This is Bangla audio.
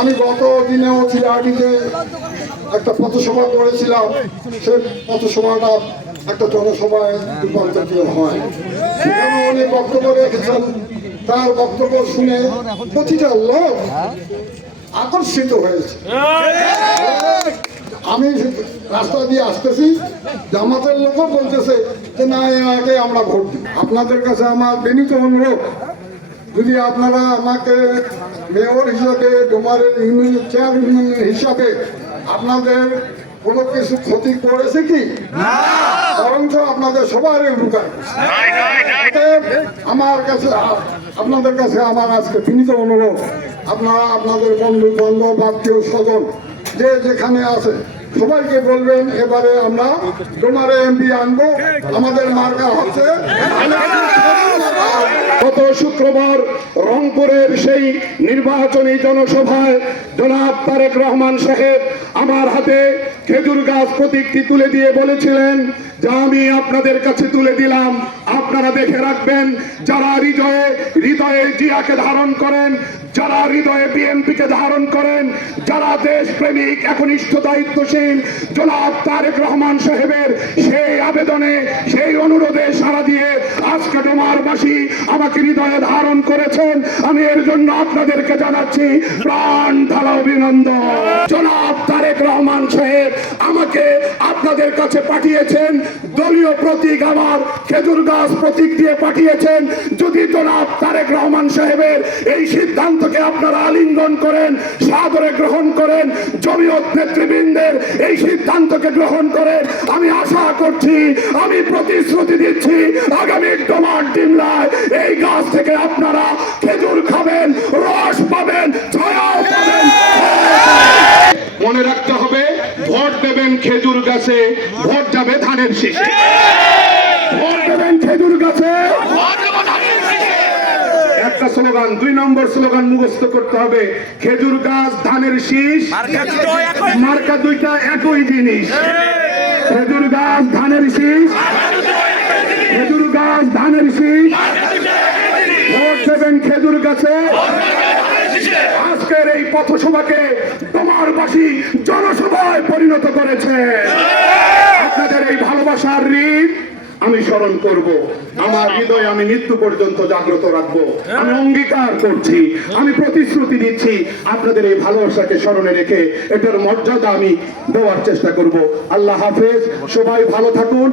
আমি গত দিনেও চিরাটিতে একটা পথসভা করেছিলাম। সেই পথসভাটা একটা জনসভায় রূপান্তরিত হয়। সেখানে উনি বক্তব্য রেখেছেন, তার বক্তব্য শুনে প্রতিটা লোক আকর্ষিত হয়েছে। আমি রাস্তা দিয়ে আসতেছি, জামাতের লোকও বলতেছে যে, না এনাকে আমরা ভোট দিই। আপনাদের কাছে আমার বিনীত অনুরোধ, যদি আপনারা আমাকে মেয়র হিসাবে, ডোমারের ইউনিয়ন চেয়ারম্যান হিসাবে আপনাদের কোনো কিছু ক্ষতি করেছে কি? বরঞ্চ আপনাদের সবার উপকার আমার কাছে আপনাদের কাছে আমার আজকে বিনীত অনুরোধ। আপনারা আপনাদের বন্ধু বান্ধব আত্মীয় স্বজন যে যেখানে আছে সবাইকে বলবেন, এবারে আমরা ডোমারে এমপি আনব। আমাদের মার্কা হচ্ছে গত শুক্রবার রংপুরের সেই নির্বাচনী জনসভায় জনাব তারেক রহমান সাহেব আমার হাতে খেজুর গাছ প্রতীকটি তুলে দিয়ে বলেছিলেন, যা আমি আপনাদের কাছে তুলে দিলাম আপনারা দেখে রাখবেন, যারা হৃদয়ে হৃদয়ে জিয়াকে ধারণ করেন, যারা হৃদয়ে বিএনপিকে ধারণ করেন, যারা দেশপ্রেমিক, একনিষ্ঠ, দায়িত্বশীল, জনাব তারেক রহমান সাহেবের সেই আবেদনে, সেই অনুরোধে সাড়া দিয়ে আজকে ডোমারবাসী আমাকে হৃদয়ে ধারণ করেছেন। আমি এর জন্য আপনাদেরকে জানাচ্ছি প্রাণ ঢালা অভিনন্দন। জনাব তারেক রহমান সাহেব আপনাদের কাছে পাঠিয়েছেন, দলীয় প্রতীক আমার খেজুর গাছ প্রতীক দিয়ে পাঠিয়েছেন। যদি জনাব তারেক রহমান সাহেবের এই সিদ্ধান্তকে আপনারা আলিঙ্গন করেন, সাদরে গ্রহণ করেন, জমিয়ত নেতৃবৃন্দের এই সিদ্ধান্তকে গ্রহণ করেন, আমি আশা করছি, আমি প্রতিশ্রুতি দিচ্ছি, আগামী ডোমার ডিমলায় এই গাছ থেকে আপনারা খেজুর খাবেন, রস পাবেন ছায়াও পাবেন মনে রাখতে হবে ভোট দেবেন খেজুর গাছে ভোট যাবে ধানের শীষে। ভোট দেবেন খেজুর গাছে। একটা স্লোগান দুই নম্বর স্লোগান মুখস্থ করতে হবে। খেজুর গাছ ধানের শীষ মার্কা দুইটা একই জিনিস। খেজুর গাছ ধানের শীষ। খেজুর গাছ ধানের শীষ। ভোট দেবেন খেজুর গাছে। আজকের এই পথসভাকে তোমারবাসী জনসভায় পরিণত করেছে। আপনাদের এই ভালোবাসার ঋণ আমি স্মরণ করব। আমার হৃদয় আমি মৃত্যু পর্যন্ত জাগ্রত রাখব। আমি অঙ্গীকার করছি, আমি প্রতিশ্রুতি দিচ্ছি। আপনাদের এই ভালোবাসাকে স্মরণে রেখে এটার মর্যাদা আমি দেওয়ার চেষ্টা করব। আল্লাহ হাফেজ, সবাই ভালো থাকুন।